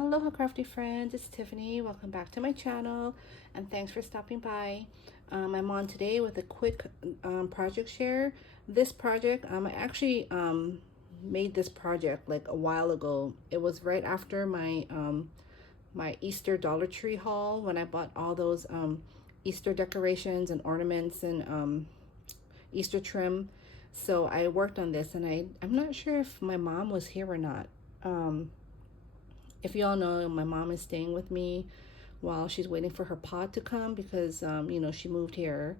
Aloha crafty friends, it's Tiffany. Welcome back to my channel and thanks for stopping by. I'm on today with a quick project share. This project, I actually made this project like a while ago. It was right after my my Easter Dollar Tree haul when I bought all those Easter decorations and ornaments and Easter trim. So I worked on this and I'm not sure if my mom was here or not. If you all know, my mom is staying with me while she's waiting for her pod to come because, you know, she moved here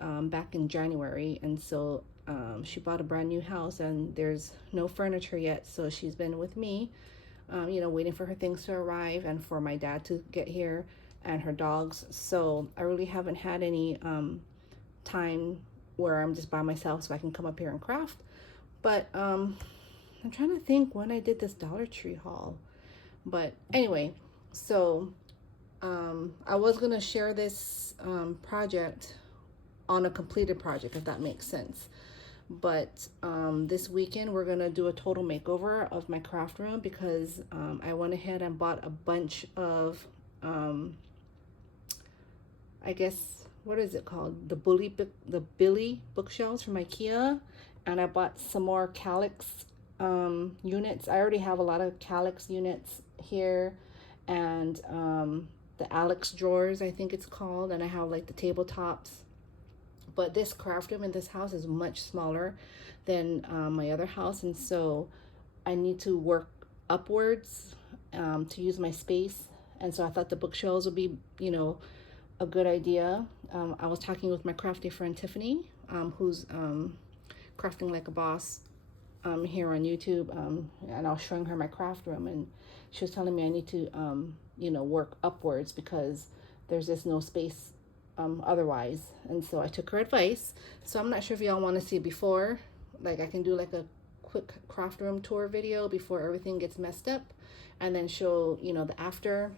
back in January. And so she bought a brand new house and there's no furniture yet. So she's been with me, you know, waiting for her things to arrive and for my dad to get here and her dogs. So I really haven't had any time where I'm just by myself so I can come up here and craft. But I'm trying to think when I did this Dollar Tree haul. But anyway, so I was going to share this project on a completed project, if that makes sense. But this weekend, we're going to do a total makeover of my craft room because I went ahead and bought a bunch of, I guess, what is it called? The Billy bookshelves from IKEA. And I bought some more Calyx units. I already have a lot of Calyx units here, and the Alex drawers, I think it's called, and I have like the tabletops. But this craft room in this house is much smaller than my other house, and so I need to work upwards to use my space. And so I thought the bookshelves would be, you know, a good idea. I was talking with my crafty friend Tiffany, who's crafting like a boss here on YouTube, and I was showing her my craft room, and she was telling me I need to, you know, work upwards because there's just no space otherwise. And so I took her advice. So I'm not sure if y'all want to see before, like I can do like a quick craft room tour video before everything gets messed up, and then show, you know, the after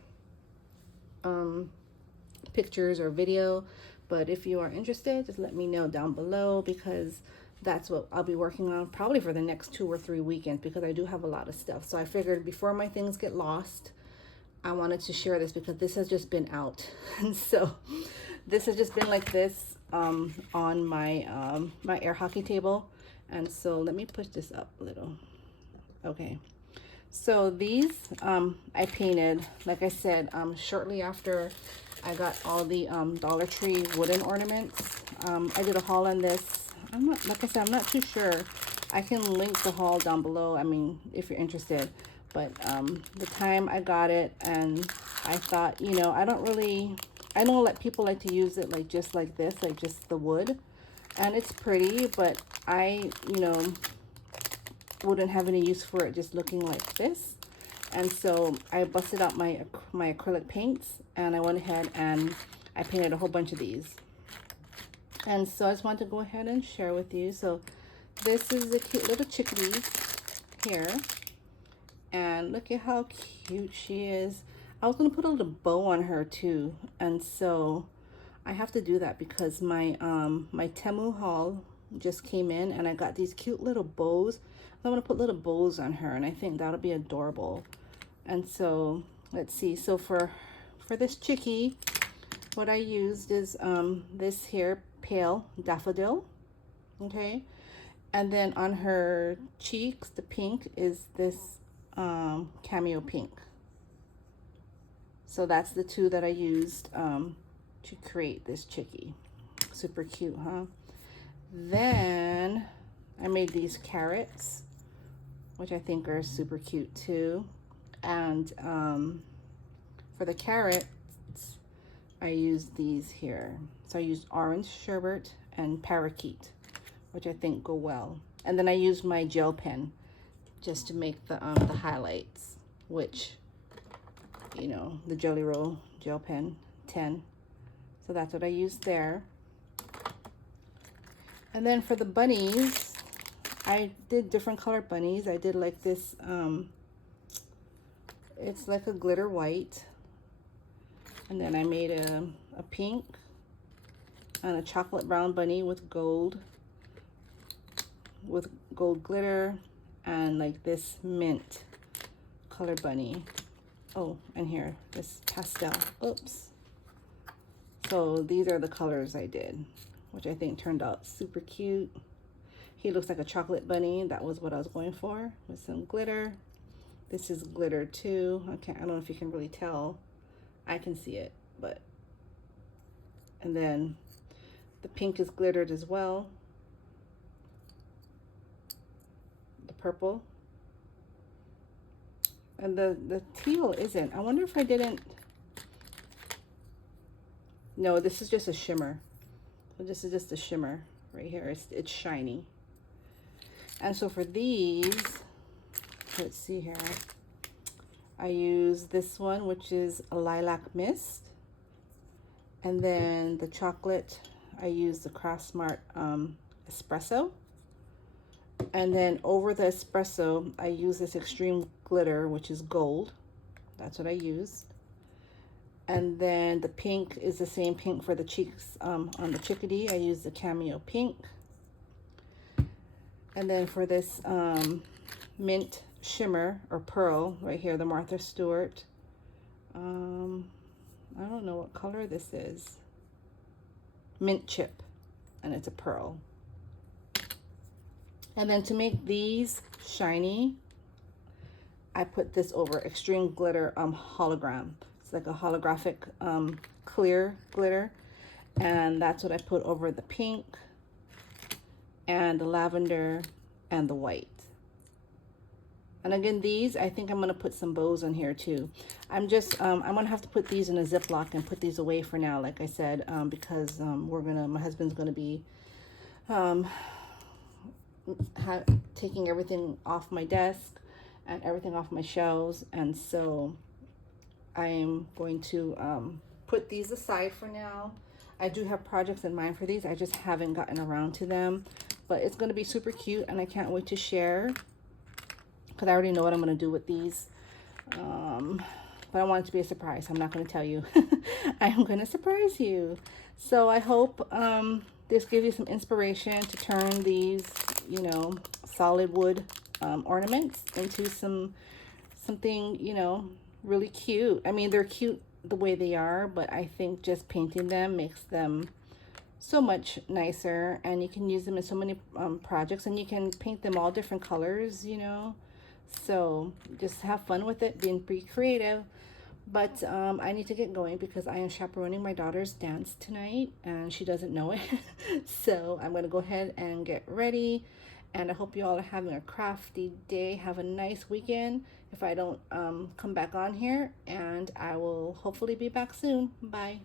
pictures or video. But if you are interested, just let me know down below because that's what I'll be working on probably for the next 2 or 3 weekends because I do have a lot of stuff. So I figured before my things get lost, I wanted to share this because this has just been out. And so this has just been like this on my my air hockey table. And so let me push this up a little. Okay. So these I painted, like I said, shortly after I got all the Dollar Tree wooden ornaments. I did a haul on this. I'm not, like I said, I'm not too sure. I can link the haul down below, I mean, if you're interested. But the time I got it, and I thought, you know, I don't let people like to use it like just like this, like just the wood. And it's pretty, but I, you know, wouldn't have any use for it just looking like this. And so I busted out my acrylic paints, and I went ahead and I painted a whole bunch of these. And so I just want to go ahead and share with you. So this is the cute little chickadees here. And look at how cute she is. I was going to put a little bow on her too. And so I have to do that because my my Temu haul just came in and I got these cute little bows. I'm going to put little bows on her, and I think that'll be adorable. And so let's see. So for this chickie, what I used is this here pale daffodil, okay, and then on her cheeks, the pink is this cameo pink. So that's the two that I used to create this chickie. Super cute, huh? Then I made these carrots, which I think are super cute too. And for the carrots, I used these here. So I used orange sherbet and parakeet, which I think go well. And then I used my gel pen just to make the highlights, which, you know, the Jelly Roll gel pen 10. So that's what I used there. And then for the bunnies, I did different colored bunnies. I did like this, it's like a glitter white. And then I made a pink and a chocolate brown bunny with gold glitter, and like this mint color bunny. Oh, and here, this pastel. Oops. So these are the colors I did, which I think turned out super cute. He looks like a chocolate bunny. That was what I was going for, with some glitter. This is glitter too. I don't know if you can really tell. I can see it, but. And then the pink is glittered as well. The purple. And the teal isn't. I wonder if I didn't. No, this is just a shimmer. So this is just a shimmer right here. It's shiny. And so for these, let's see here. I use this one, which is a lilac mist. And then the chocolate, I use the Craftsmart espresso. And then over the espresso, I use this extreme glitter, which is gold. That's what I used. And then the pink is the same pink for the cheeks on the chickadee. I use the cameo pink. And then for this mint shimmer or pearl right here, the Martha Stewart. I don't know what color this is. Mint chip, and it's a pearl. And then to make these shiny, I put this over extreme glitter hologram. It's like a holographic clear glitter, and that's what I put over the pink and the lavender and the white. And again, these, I think I'm gonna put some bows on here too. I'm gonna have to put these in a Ziploc and put these away for now, like I said, because my husband's gonna be taking everything off my desk and everything off my shelves, and so I'm going to put these aside for now. I do have projects in mind for these. I just haven't gotten around to them, but it's going to be super cute, and I can't wait to share because I already know what I'm going to do with these. But I want it to be a surprise. I'm not going to tell you. I'm going to surprise you. So I hope this gives you some inspiration to turn these, you know, solid wood ornaments into something, you know, really cute. I mean, they're cute the way they are, but I think just painting them makes them so much nicer, and you can use them in so many projects, and you can paint them all different colors, you know. So just have fun with it, being pretty creative. But I need to get going because I am chaperoning my daughter's dance tonight, and she doesn't know it. So I'm going to go ahead and get ready. And I hope you all are having a crafty day. Have a nice weekend if I don't come back on here. And I will hopefully be back soon. Bye.